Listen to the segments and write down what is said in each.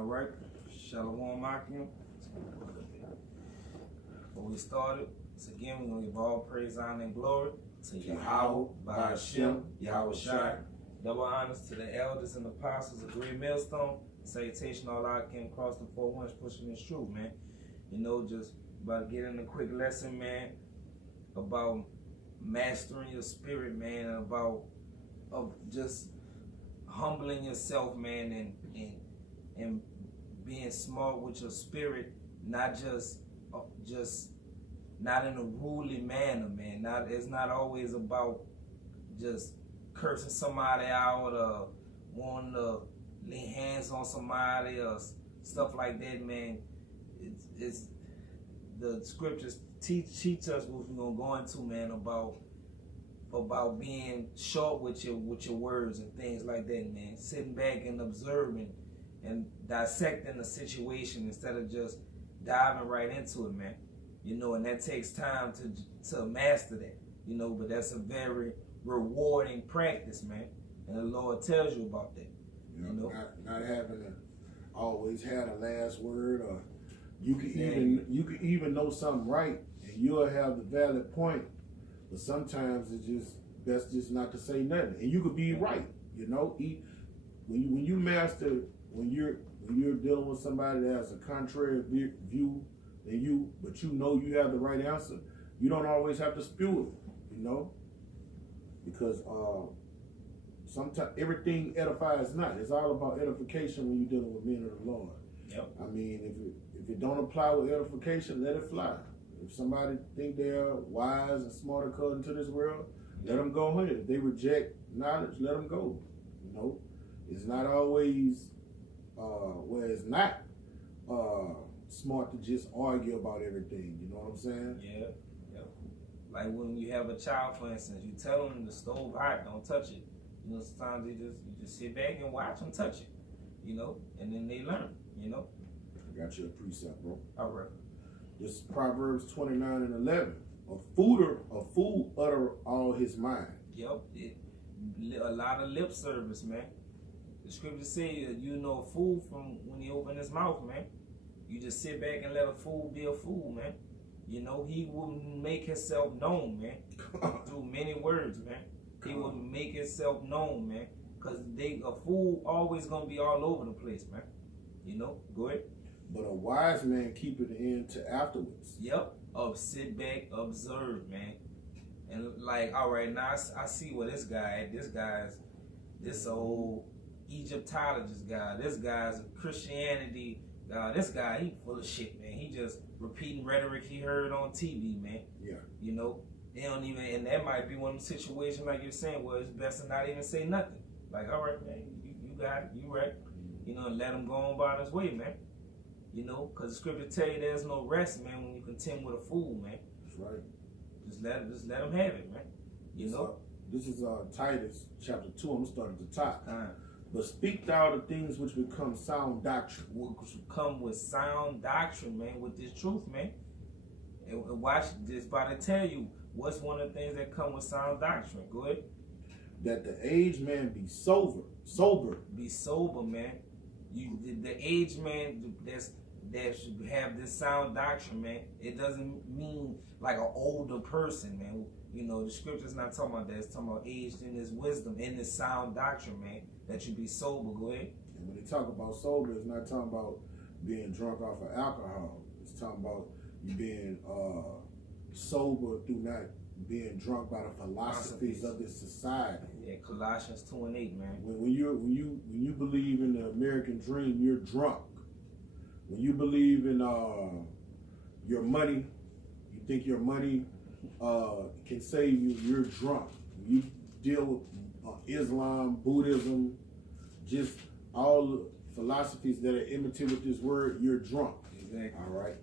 All right, Shalom Akim. Before we started, so again, we're going to give all praise, honor, and glory to Yahweh, Ba'ashem, Yahweh Shai. Double honors to the elders and apostles of Great Millstone. Salutation all I came across the 4 ones pushing this truth, man. You know, just about getting a quick lesson, man, about mastering your spirit, man, and about just humbling yourself, man, and being smart with your spirit, not just not in a ruly manner, man. It's not always about just cursing somebody out or wanting to lay hands on somebody or stuff like that, man. It's the scriptures teach us what we're gonna go into, man, about being short with your words and things like that, man. Sitting back and observing and dissecting the situation instead of just diving right into it, man. You know, and that takes time to master that, you know, but that's a very rewarding practice, man. And the Lord tells you about that. You know, not having to always have the last word, or you could even know something right and you'll have the valid point, but sometimes it's just best just not to say nothing. And you could be right, you know. When you master, when you're dealing with somebody that has a contrary view than you, but you know you have the right answer, you don't always have to spew it, you know, because sometimes everything edifies not. It's all about edification when you're dealing with men of the Lord. Yep. I mean, if it don't apply with edification, let it fly. If somebody think they're wise and smart according to this world, let them go ahead. If they reject knowledge, let them go. You know, it's not always it's not smart to just argue about everything. You know what I'm saying? Yeah. Yep. Like when you have a child, for instance, you tell them the stove hot, don't touch it. You know, sometimes you just sit back and watch them touch it. You know, and then they learn. You know. I got you a precept, bro. All right. This is Proverbs 29:11. A fool utter all his mind. Yep. A lot of lip service, man. The scripture says you know a fool from when he open his mouth, man. You just sit back and let a fool be a fool, man. You know, he will make himself known, man, through many words, man. He will make himself known, man. Because a fool always going to be all over the place, man. You know, go ahead. But a wise man keepeth in to afterwards. Yep. Sit back, observe, man. And like, all right, now I see what this guy's this old Egyptologist guy. This guy's a Christianity guy. This guy, he full of shit, man. He just repeating rhetoric he heard on TV, man. Yeah. You know, they don't even, and that might be one of the situations like you're saying, where it's best to not even say nothing. Like, all right, man, you got it, you right. You know, and let him go on by his way, man. You know, because the scripture tell you there's no rest, man, when you contend with a fool, man. That's right. Just let him have it, man. You know? This is Titus chapter 2. I'm going to start at the top. But speak thou the things which become sound doctrine. Which come with sound doctrine, man, with this truth, man. And watch this, about to tell you what's one of the things that come with sound doctrine. Go ahead. That the aged man be sober. Be sober, man. The aged man that should have this sound doctrine, man. It doesn't mean like an older person, man. You know, the scripture's not talking about that. It's talking about aged in his wisdom, in this sound doctrine, man. That you be sober. Go ahead. And when they talk about sober, it's not talking about being drunk off of alcohol. It's talking about you being sober through not being drunk by the philosophies of this society. Yeah, Colossians 2:8, man. When you believe in the American dream, you're drunk. When you believe in your money, you think your money can save you, you're drunk. When you deal with Islam, Buddhism, just all the philosophies that are imitated with this word, you're drunk. Exactly. All right.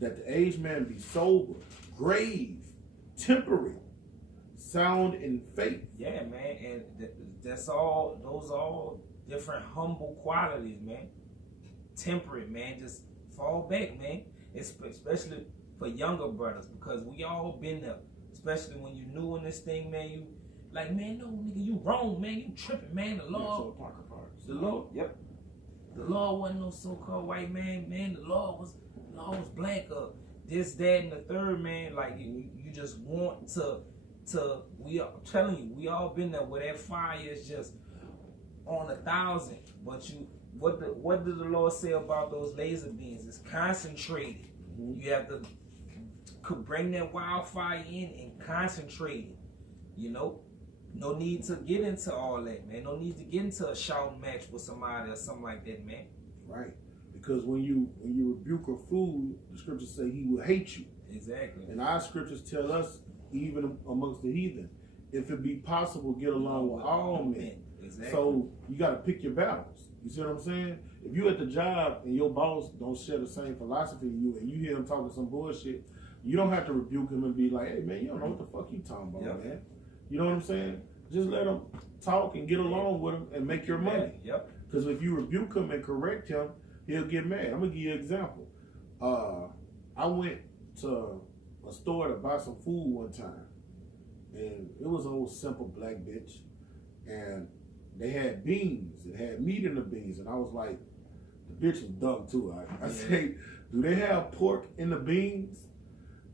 That the aged man be sober, grave, temperate, sound in faith. Yeah, man, and those are all different humble qualities, man. Temperate, man, just fall back, man. Especially for younger brothers, because we all been there. Especially when you new in this thing, man. You like, man, no, nigga, you wrong, man. You tripping, man. The Lord, pocket parts. the Lord, yep. the Lord wasn't no so-called white man, man. The Lord was black, this, that, and the third, man. Like you just want to. I'm telling you, we all been there where that fire is just on 1,000. But what did the Lord say about those laser beams? It's concentrated. You have to bring that wildfire in and concentrate it. You know, no need to get into all that, man. No need to get into a shouting match with somebody or something like that, man. Right. Because when you rebuke a fool, the scriptures say he will hate you. Exactly. And our scriptures tell us, even amongst the heathen, if it be possible, get along with all men. Exactly. So you got to pick your battles. You see what I'm saying? If you at the job and your boss don't share the same philosophy as you, and you hear him talking some bullshit, you don't have to rebuke him and be like, hey man, you don't know what the fuck you talking about, man. You know what I'm saying? Just let him talk and get along with him and make your money. Yep. Because if you rebuke him and correct him, he'll get mad. I'm gonna give you an example. I went to a store to buy some food one time, and it was an old simple black bitch, and they had beans. It had meat in the beans, and I was like, the bitch was dumb too. I say, do they have pork in the beans?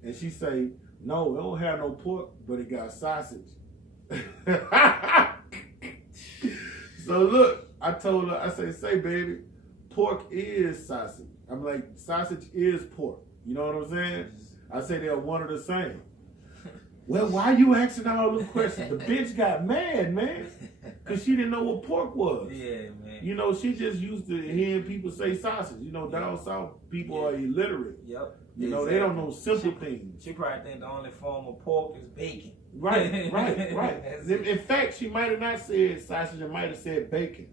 And she say, no, they don't have no pork, but it got sausage. So look, I told her, I say baby, pork is sausage. I'm like, sausage is pork. You know what I'm saying? I say they're one or the same. Well, why you asking all those questions? The bitch got mad, man, because she didn't know what pork was. Yeah, man. You know, she just used to hearing people say sausage. You know, down south, people are illiterate. Yep. You know, they don't know simple things. She probably think the only form of pork is bacon. Right. In fact, she might have not said sausage, and might have said bacon.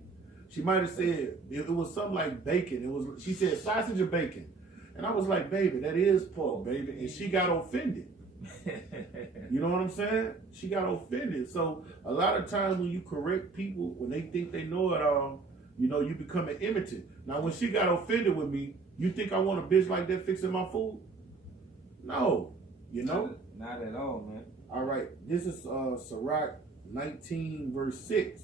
She might have said, it was something like bacon. She said sausage or bacon. And I was like, baby, that is pork, baby. And she got offended. You know what I'm saying? She got offended. So a lot of times when you correct people, when they think they know it all, you know, you become an imitant. Now, when she got offended with me, you think I want a bitch like that fixing my food? No. You know? Not at all, man. All right. This is Sirach 19, verse 6.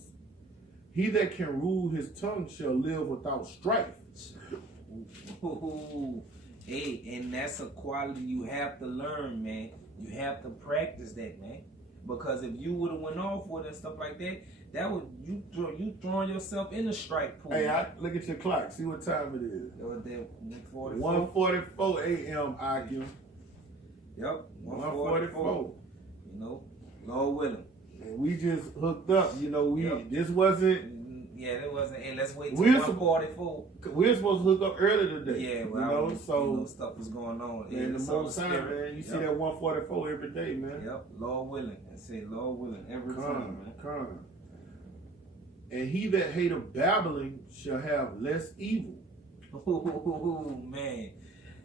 He that can rule his tongue shall live without strife. Ooh. Hey, and that's a quality you have to learn, man. You have to practice that, man. Because if you would have went off with it and stuff like that, that would you throwing yourself in the strike pool. Hey, look at your clock. See what time it is. 1:44 a.m. IQ. Yep, 1:44. You know, Lord willing. And we just hooked up. You know, this wasn't. Yeah, that wasn't. And let's wait till 1:44. We're supposed to hook up early today. Yeah, well, stuff was going on. And the most time, man, you see that 1:44 every day, man. Yep, Lord willing. I say Lord willing every time, man. Come. And he that hateth babbling shall have less evil. Ooh, man.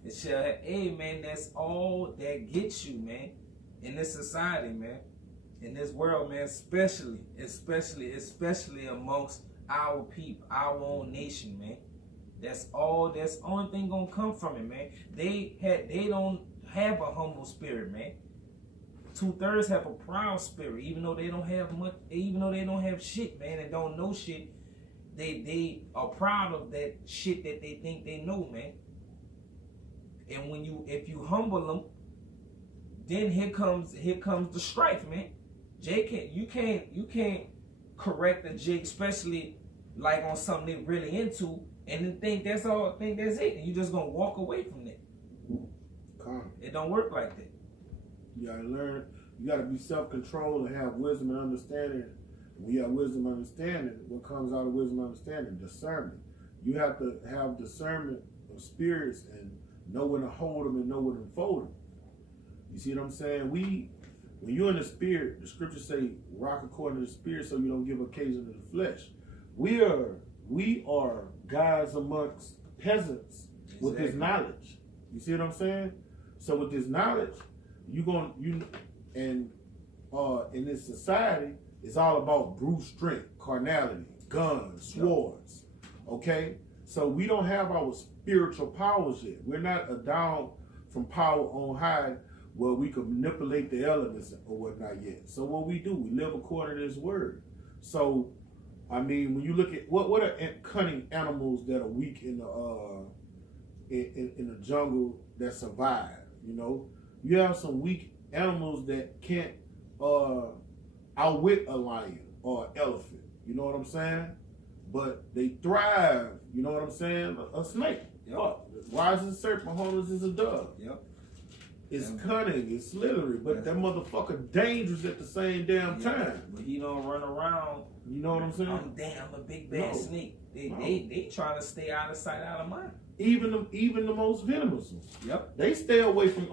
It shall have, hey, man, that's all that gets you, man. In this society, man. In this world, man, especially amongst our people, our own nation, man. That's the only thing gonna come from it, man. They don't have a humble spirit, man. 2/3 have a proud spirit, even though they don't have much, even though they don't have shit, man, and don't know shit. They are proud of that shit that they think they know, man. And if you humble them, then here comes the strife, man. You can't correct a jig, especially like on something they really into, and then think that's all, think that's it, and you just gonna walk away from it. It don't work like that. You gotta learn. You gotta be self-controlled and have wisdom and understanding. When you have wisdom and understanding, what comes out of wisdom and understanding? Discernment. You have to have discernment of spirits and know when to hold them and know when to fold them. You see what I'm saying? When you're in the spirit, the scriptures say, rock according to the spirit so you don't give occasion to the flesh. We are guys amongst peasants with this knowledge. You see what I'm saying? So with this knowledge, in this society, it's all about brute strength, carnality, guns, swords. Okay? So we don't have our spiritual powers yet. We're not down from power on high where we can manipulate the elements or whatnot yet. So what we do, we live according to His word. So I mean, when you look at what are cunning animals that are weak in the jungle that survive, you know, you have some weak animals that can't outwit a lion or an elephant. You know what I'm saying? But they thrive. You know what I'm saying? A snake. Yep. Wise as a serpent, harmless as a dove. Yep. It's cunning, it's slithery, but that motherfucker dangerous at the same damn time. But he don't run around. You know what I'm saying? I'm a big bad snake. They trying to stay out of sight, out of mind. Even the most venomous ones. Yep. They stay away from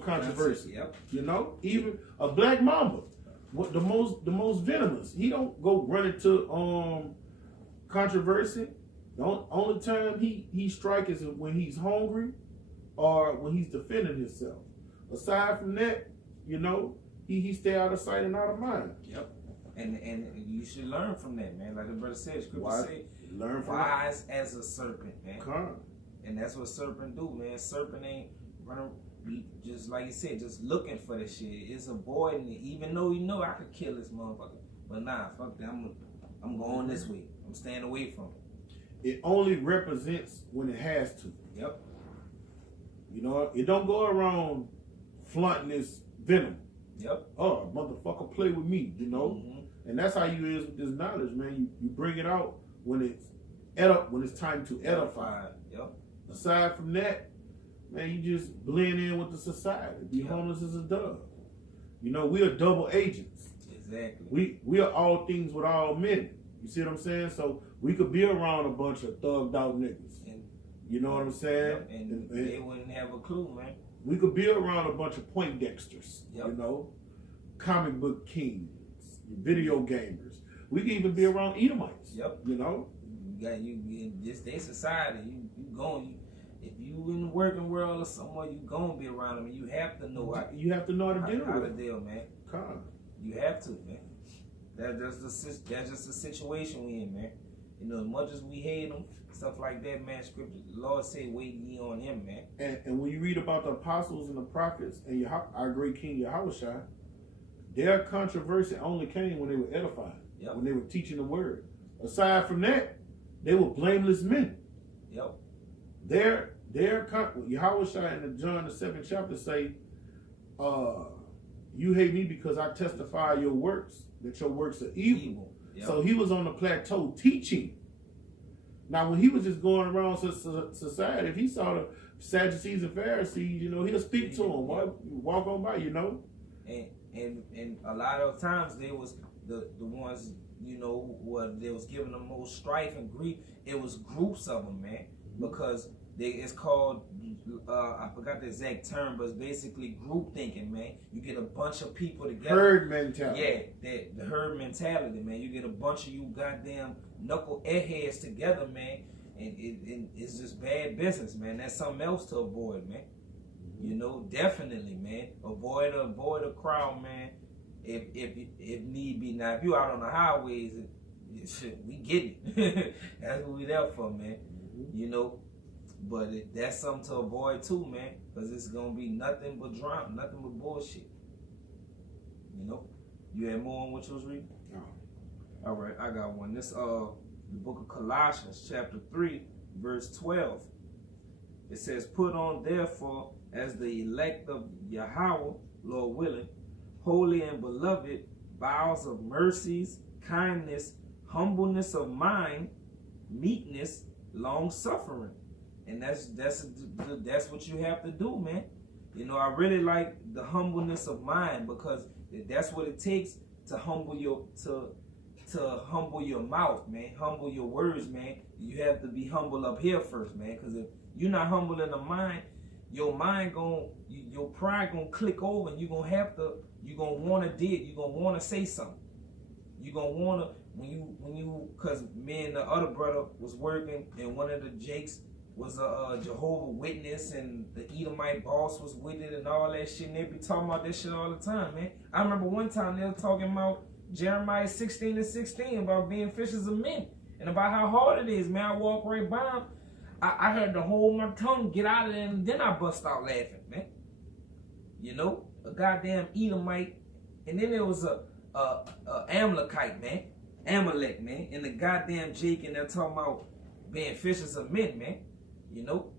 controversy. Yep. You know, even a black mamba, what the most venomous. He don't go run into controversy. The only time he strikes is when he's hungry or when he's defending himself. Aside from that, you know, he stay out of sight and out of mind. Yep. And you should learn from that, man. Like the brother said, scripture say, learn from wise as a serpent, man. Come. And that's what serpent do, man. Serpent ain't running, just like you said, just looking for the shit. It's avoiding it, even though you know I could kill this motherfucker. But nah, fuck that. I'm going this way. I'm staying away from it. It only represents when it has to. Yep. You know, it don't go around flaunting this venom. Yep. Oh, motherfucker, play with me, you know? Mm-hmm. And that's how you is with this knowledge, man. You bring it out when it's time to edify. Yep. Aside from that, man, you just blend in with the society. Be homeless as a dove. You know, we are double agents. Exactly. We are all things with all men. You see what I'm saying? So we could be around a bunch of thugged out niggas. You know what I'm saying? And they wouldn't have a clue, man. We could be around a bunch of Poindexters, you know, comic book kings, video gamers. We could even be around Edomites. Yep. You know? You in this day society, if you in the working world or somewhere, you gonna be around them. And you have to know how to deal with, man. You have to, man. That's just the situation we in, man. You know, as much as we hate them, stuff like that, man, scripture, the Lord say, wait ye on him, man. And when you read about the apostles and the prophets and our great King Yahushua, their controversy only came when they were edifying, when they were teaching the word. Aside from that, they were blameless men. Yep. Yahushua in John the 7th chapter say, you hate me because I testify your works, that your works are evil. Yep. So he was on the plateau teaching. Now, when he was just going around society, if he saw the Sadducees and Pharisees, you know, he'll speak to them, walk on by, you know. And a lot of times they was the ones, you know, they was giving the most strife and grief. It was groups of them, man, because it's called, I forgot the exact term, but it's basically group thinking, man. You get a bunch of people together. Herd mentality. Yeah, the herd mentality, man. You get a bunch of you goddamn knuckle airheads together, man, and it's just bad business, man. That's something else to avoid, man. You know, definitely, man. Avoid a crowd, man. If need be. Now, if you out on the highways, we get it. That's what we there for, man. You know. But that's something to avoid too, man, because it's gonna be nothing but drama, nothing but bullshit. You know, you had more on what you was reading? No. All right, I got one. This the book of Colossians, chapter 3, verse 12. It says, "Put on therefore as the elect of Yahweh, Lord willing, holy and beloved, bowels of mercies, kindness, humbleness of mind, meekness, long suffering." And that's what you have to do, man. You know, I really like the humbleness of mind, because that's what it takes to humble your humble your mouth, man. Humble your words, man. You have to be humble up here first, man. Because if you're not humble in the mind, your pride gonna click over, and you're gonna wanna say something. You're gonna wanna because me and the other brother was working, and one of the Jakes was a Jehovah Witness, and the Edomite boss was with it and all that shit, and they be talking about that shit all the time, man. I remember one time they were talking about Jeremiah 16:16 about being fishers of men, and about how hard it is, man. I walked right by them. I had to hold my tongue, get out of there, and then I bust out laughing, man. You know, a goddamn Edomite, and then there was a Amalekite, man. Amalek, man, and the goddamn Jake, and they're talking about being fishers of men, man. You know?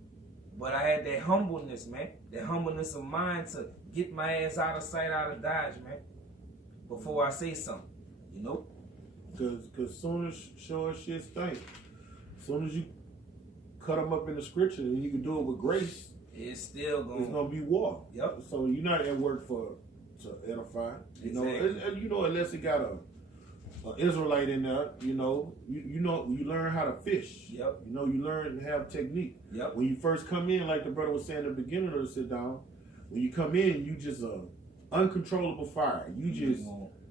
But I had that humbleness, man. That humbleness of mind to get my ass out of sight, out of dodge, man. Before I say something, you know? Cause soon as sure as shit stink, soon as you cut them up in the scripture and you can do it with grace, it's still it's gonna be war. Yep. So you're not at work to edify. You know, and you know, unless it got a Israelite in there, you know, you learn how to fish. Yep. You know, you learn to have technique. Yep. When you first come in, like the brother was saying at the beginning of the sit down, when you come in, you just uncontrollable fire. You just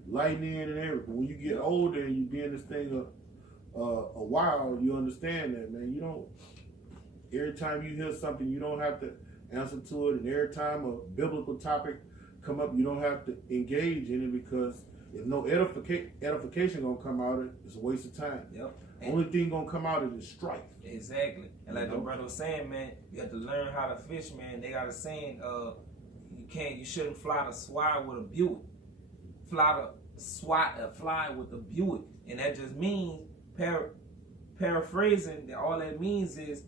lighting in and everything. When you get older and you be in this thing a while, you understand that, man. You don't. Every time you hear something, you don't have to answer to it, and every time a biblical topic come up, you don't have to engage in it, because if no edification gonna come out of it, it's a waste of time. Yep. Only thing gonna come out of it is strife. Exactly. And like the brother was saying, man, you have to learn how to fish, man. They got a saying, you shouldn't fly the swat with a Buick. Fly with a Buick. And that just means, paraphrasing, all that means is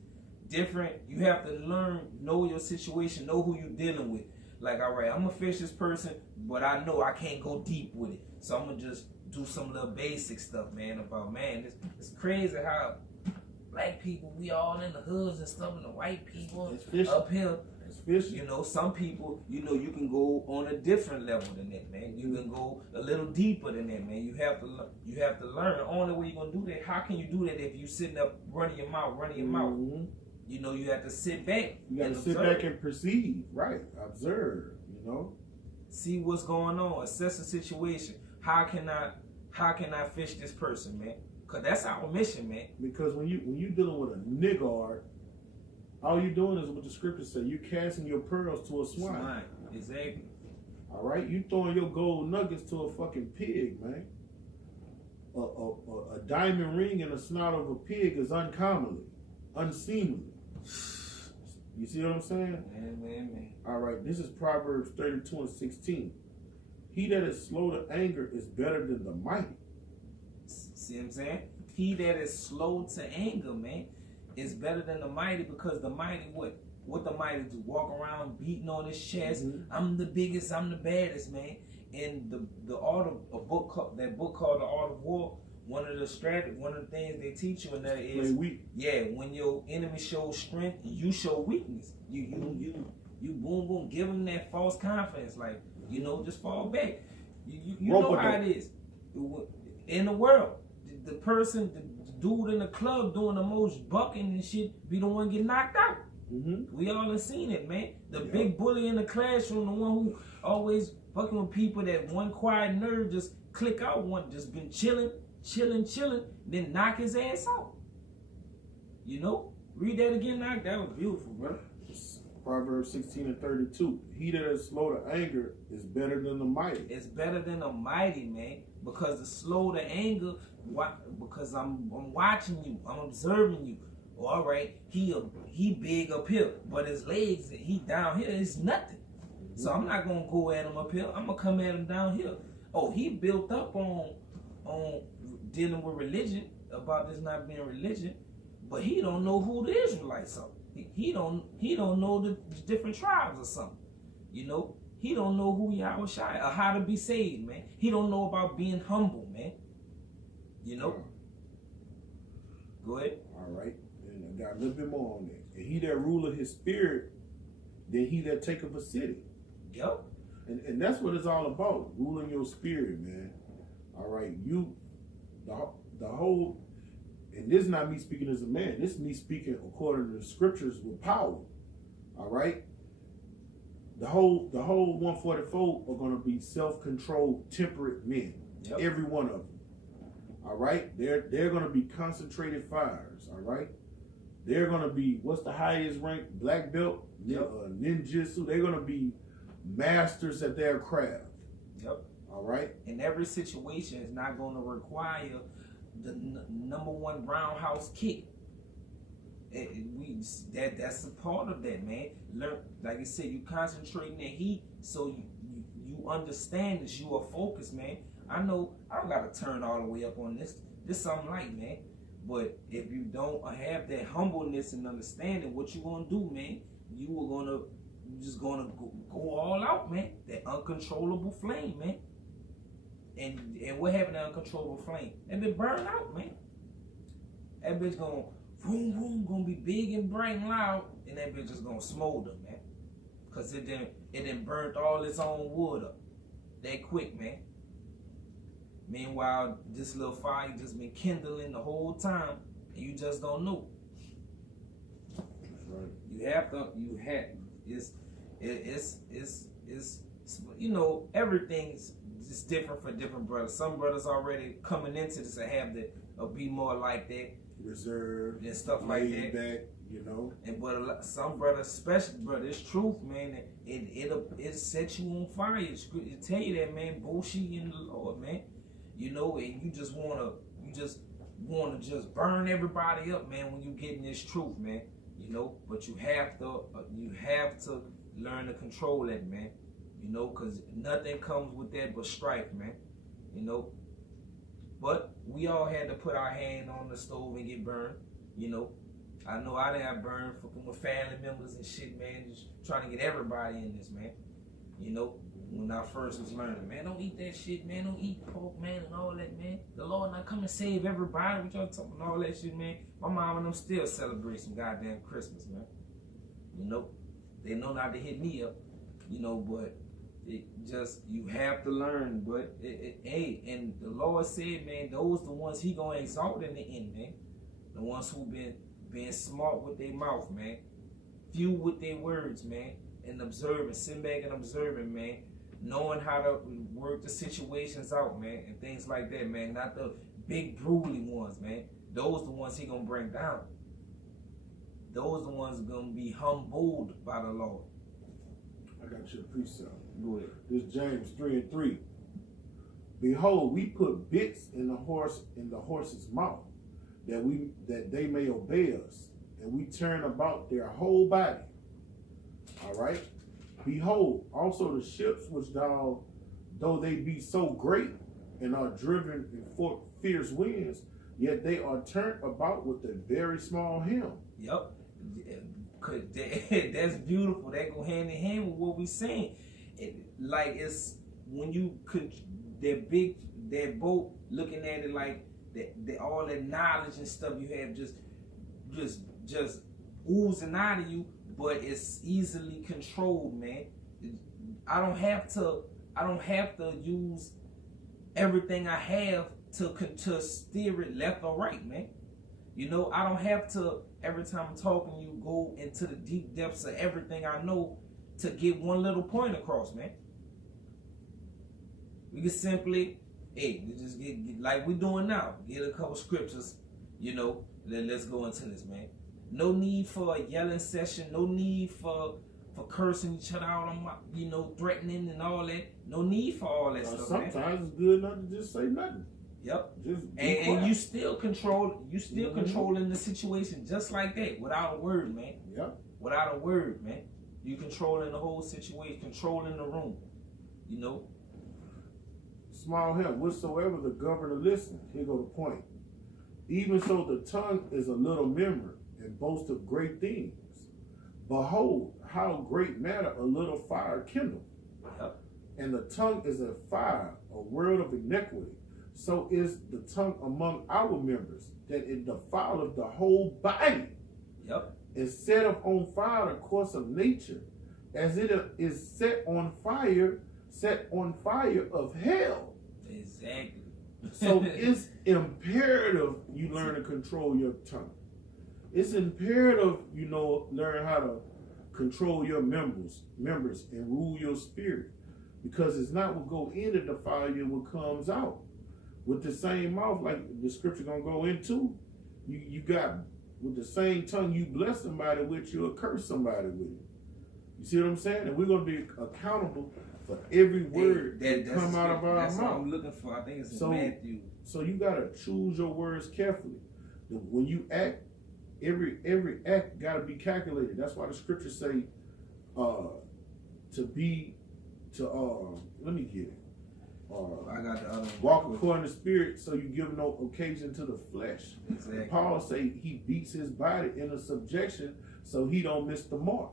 different. You have to learn, know your situation, know who you're dealing with. Like, all right, I'm gonna fish this person, but I know I can't go deep with it. So I'm gonna just do some little basic stuff, man, about, man, it's crazy how black people, we all in the hoods and stuff, and the white people up here. It's fishing. You know, some people, you know, you can go on a different level than that, man. You can go a little deeper than that, man. You have to learn. The only way you're gonna do that, how can you do that if you sitting up running your mouth? You know, you have to sit back. You got to sit back and perceive, right? Observe, you know. See what's going on. Assess the situation. How can I fish this person, man? Cause that's our mission, man. Because when you dealing with a niggard, all you doing is what the scriptures say. You casting your pearls to a swine. Exactly. All right, you throwing your gold nuggets to a fucking pig, man. A diamond ring in the snout of a pig is unseemly. You see what I'm saying? Man. All right, this is Proverbs 32:16. He that is slow to anger is better than the mighty. See what I'm saying? He that is slow to anger, man, is better than the mighty, because the mighty, what the mighty do? Walk around beating on his chest. I'm the biggest, I'm the baddest, man. And that book called The Art of War, one of the things they teach you in there is, when your enemy shows strength, you show weakness. You boom, give them that false confidence, like, you know, just fall back. You know how it is in the world. The person, the dude in the club doing the most bucking and shit, be the one get knocked out. We all have seen it, man. The big bully in the classroom, the one who always fucking with people, that one quiet nerve just click out, one just been chilling, then knock his ass out. You know? Read that again, knock. That was beautiful, bro. Proverbs 16:32. He that is slow to anger is better than the mighty. It's better than the mighty, man. Because the slow to anger, because I'm watching you, I'm observing you. All right, he big up here, but his legs, he down here is nothing. So I'm not gonna go at him up here. I'm gonna come at him down here. Oh, he built up on dealing with religion, about this not being religion, but he don't know who the Israelites are. He don't know the different tribes or something. You know, he don't know who Yahweh Shai or how to be saved, man. He don't know about being humble, man. You know. Go ahead. All right, and I got a little bit more on that. And he that ruleth his spirit, then he that taketh a city. Yep. And that's what it's all about, ruling your spirit, man. All right, the whole, and this is not me speaking as a man. This is me speaking according to the scriptures with power. All right. The whole 144 are going to be self-controlled, temperate men. Yep. Every one of them. All right. They're going to be concentrated fires. All right. They're going to be, what's the highest rank? Black belt, ninjutsu. They're going to be masters at their craft. Yep. All right. And every situation is not going to require the number one roundhouse kick. That's a part of that, man. Learn, like I said, you concentrating that heat, so you understand this. You are focused, man. I know I don't gotta turn all the way up on this. This something light, man. But if you don't have that humbleness and understanding, what you gonna do, man? You just gonna go all out, man. That uncontrollable flame, man. And what happened to uncontrollable flame? That bitch burn out, man. That bitch gonna vroom vroom, gonna be big and bright and loud, and that bitch just gonna smolder, man. Cause it done burnt all its own wood up that quick, man. Meanwhile, this little fire just been kindling the whole time, and you just don't know. That's right. It's you know, everything's just different for different brothers. Some brothers already coming into this and have the be more like that, reserved and stuff like that. Back, you know. And but some brothers, especially brother, it's truth, man. It set you on fire. It tell you that, man. Bullshit in the Lord, man. You know, and you just wanna just burn everybody up, man. When you getting this truth, man. You know, but you have to learn to control that, man. You know, cause nothing comes with that but strife, man. You know. But we all had to put our hand on the stove and get burned. You know. I know I done got burned fucking with family members and shit, man. Just trying to get everybody in this, man. You know, when I first was learning, man, don't eat that shit, man. Don't eat pork, man, and all that, man. The Lord not come and save everybody. We y'all talking all that shit, man. My mom and them still celebrate some goddamn Christmas, man. You know, they know not to hit me up, you know, but it just, you have to learn, but hey, and the Lord said, man, those the ones he gonna exalt in the end, man. The ones who being smart with their mouth, man. Few with their words, man. And observing, sitting back and observing, man. Knowing how to work the situations out, man. And things like that, man. Not the big, brutally ones, man. Those the ones he gonna bring down. Those the ones gonna be humbled by the Lord. I got your precept. Go ahead. This James 3:3. Behold, we put bits in the horse's mouth, that they may obey us, and we turn about their whole body. All right. Behold, also the ships which though they be so great and are driven in fierce winds, yet they are turned about with a very small helm. Yep. That's beautiful. That go hand in hand with what we saying. Like it's when you could that boat looking at it like that all that knowledge and stuff you have just oozing out of you, but it's easily controlled, man. I don't have to use everything I have to steer it left or right, man. You know, I don't have to, every time I'm talking, you go into the deep depths of everything I know to get one little point across, man. We can simply, we just get like we're doing now, get a couple scriptures, you know, then let's go into this, man. No need for a yelling session, no need for cursing each other out, you know, threatening and all that. No need for all that stuff, sometimes man. It's good not to just say nothing. Yep. Just and you still controlling the situation just like that, without a word, man. Yep. Without a word, man. You controlling the whole situation, controlling the room. You know? Small help, whatsoever the governor listen. Here go the point. Even so the tongue is a little member, and boast of great things. Behold, how great matter a little fire kindle. Yep. And the tongue is a fire, a world of iniquity. So is the tongue among our members, that it defileth the whole body. Yep. And setteth on fire the course of nature, as it is set on fire of hell. Exactly. So it's imperative you learn to control your tongue. It's imperative you learn how to control your members and rule your spirit, because it's not what go in to defile you, what comes out. With the same mouth, like the scripture gonna go into, you got with the same tongue you bless somebody with, you'll curse somebody with it. You see what I'm saying? And we're gonna be accountable for every word that come out of our mouth. That's what I'm looking for. I think it's in Matthew. So you gotta choose your words carefully. When you act, every act gotta be calculated. That's why the scriptures say let me get it. I got the other one. Walk according to the spirit, so you give no occasion to the flesh. Exactly. Paul say he beats his body into subjection so he don't miss the mark.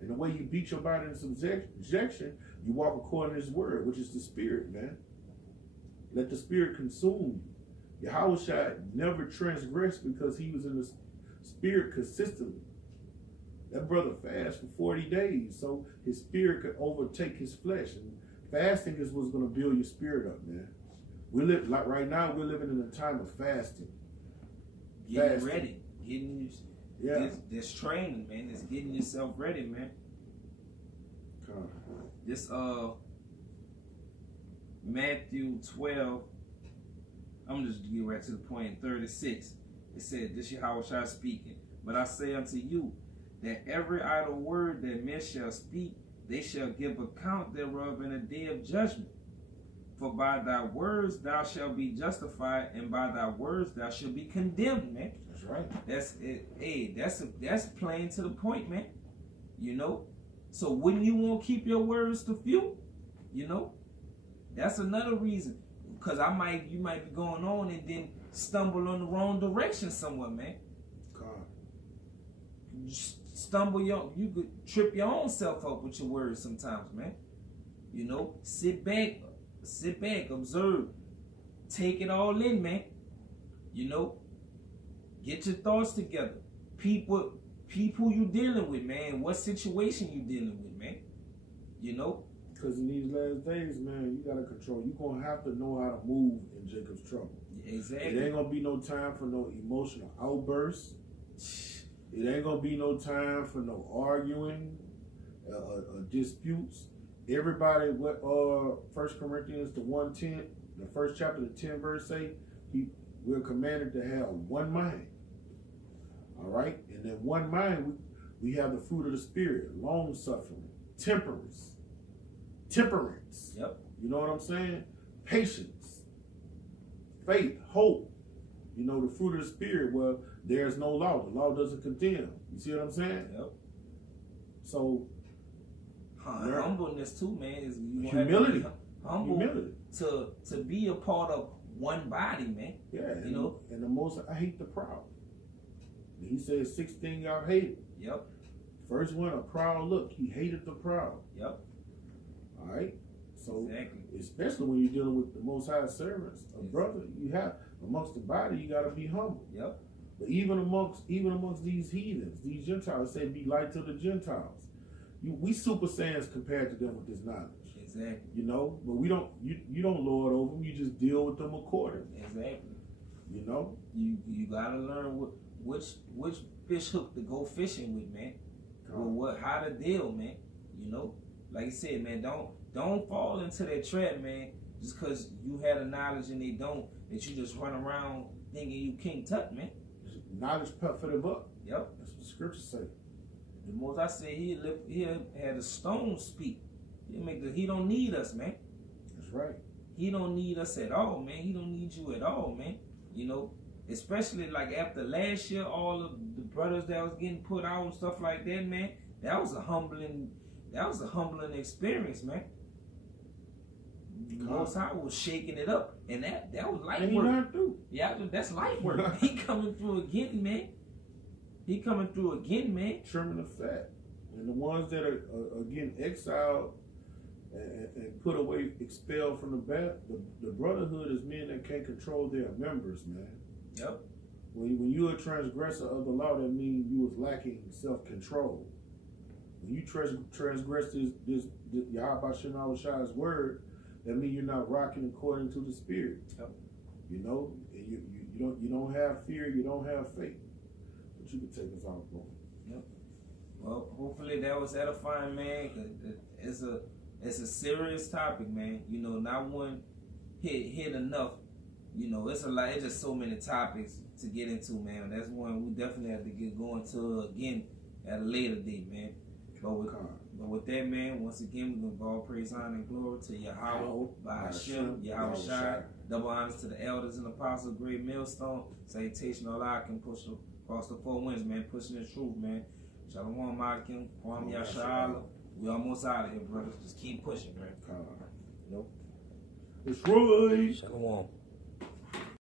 And the way you beat your body into subjection, you walk according to his word, which is the spirit, man. Let the spirit consume you. Yahweh never transgressed because he was in the spirit consistently. That brother fasted for 40 days so his spirit could overtake his flesh. And fasting is what's going to build your spirit up, man. We live like right now. We're living in a time of fasting. Getting ready, this training, man. It's getting yourself ready, man. This Matthew 12. I'm just getting right to the point. 36. It said, "This Yahweh speaking. But I say unto you that every idle word that men shall speak, they shall give account thereof in a day of judgment. For by thy words thou shalt be justified, and by thy words thou shalt be condemned," man. That's right. That's it. Hey, that's plain to the point, man. You know. So wouldn't you want to keep your words to few? You know. That's another reason. Because you might be going on and then stumble on the wrong direction somewhere, man. You could trip your own self up with your words sometimes, man. You know, sit back, observe, take it all in, man. You know, get your thoughts together. People you dealing with, man. What situation you dealing with, man. You know. Because in these last days, man, you got to control. You're going to have to know how to move in Jacob's trouble. Exactly. It ain't going to be no time for no emotional outbursts. It ain't going to be no time for no arguing, disputes. Everybody, what 1 Corinthians the 1:10, the first chapter, the 10th verse say, we're commanded to have one mind. All right? And then one mind, we have the fruit of the Spirit, long-suffering, temperance. Yep. You know what I'm saying? Patience, faith, hope. You know, the fruit of the Spirit, well, there's no law. The law doesn't condemn. You see what I'm saying? Yep. So, humbleness too, man. Is you humility. Humble to be a part of one body, man. Yeah. You know? And the most, I hate the proud. He said 6 things y'all hated. Yep. First one, a proud look. He hated the proud. Yep. All right? So, exactly. Especially when you're dealing with the Most High servants, a brother, you have, amongst the body, you got to be humble. Yep. But even amongst these heathens, these Gentiles, say be light to the Gentiles. We super saiyans compared to them with this knowledge. Exactly. You know, but we don't. You don't lord over them. You just deal with them accordingly. Exactly. You know. You gotta learn which fish hook to go fishing with, man. Or how to deal, man. You know, like I said, man, don't fall into that trap, man. Just because you had a knowledge and they don't, that you just run around thinking you King Tut, man. Knowledge puffing him up. Yep. That's what the scriptures say. The most I say, he had a stone speak. He don't need us, man. That's right. He don't need us at all, man. He don't need you at all, man. You know, especially like after last year, all of the brothers that was getting put out and stuff like that, man. That was a humbling experience, man. Most I was shaking it up, and that was light work. Yeah, that's light work. He coming through again, man. Trimming the fat, and the ones that are getting exiled and put away, expelled from the brotherhood is men that can't control their members, man. Yep. When you're a transgressor of the law, that means you was lacking self-control. When you transgress this Yahweh Shemawashai's word, that means you're not rocking according to the Spirit. Yep. You know, you don't have fear, you don't have faith. But you can take us off, bro. Yep. Well, hopefully that was edifying, man. It's a serious topic, man. You know, not one hit enough. You know, it's a lot. It's just so many topics to get into, man. That's one we definitely have to get going to again at a later date, man. But with that, man, once again, we're going to all praise, honor, and glory to Yahweh, by Hashem, Yahweh Shai. Double honors to the elders and apostles, great millstone. Salutation, all I can push across the 4 winds, man, pushing the truth, man. Shalom, Ma'akim, Kwam Yasha'Allah. We almost out of here, brothers. Just keep pushing, man. You know? It's right. Shalom.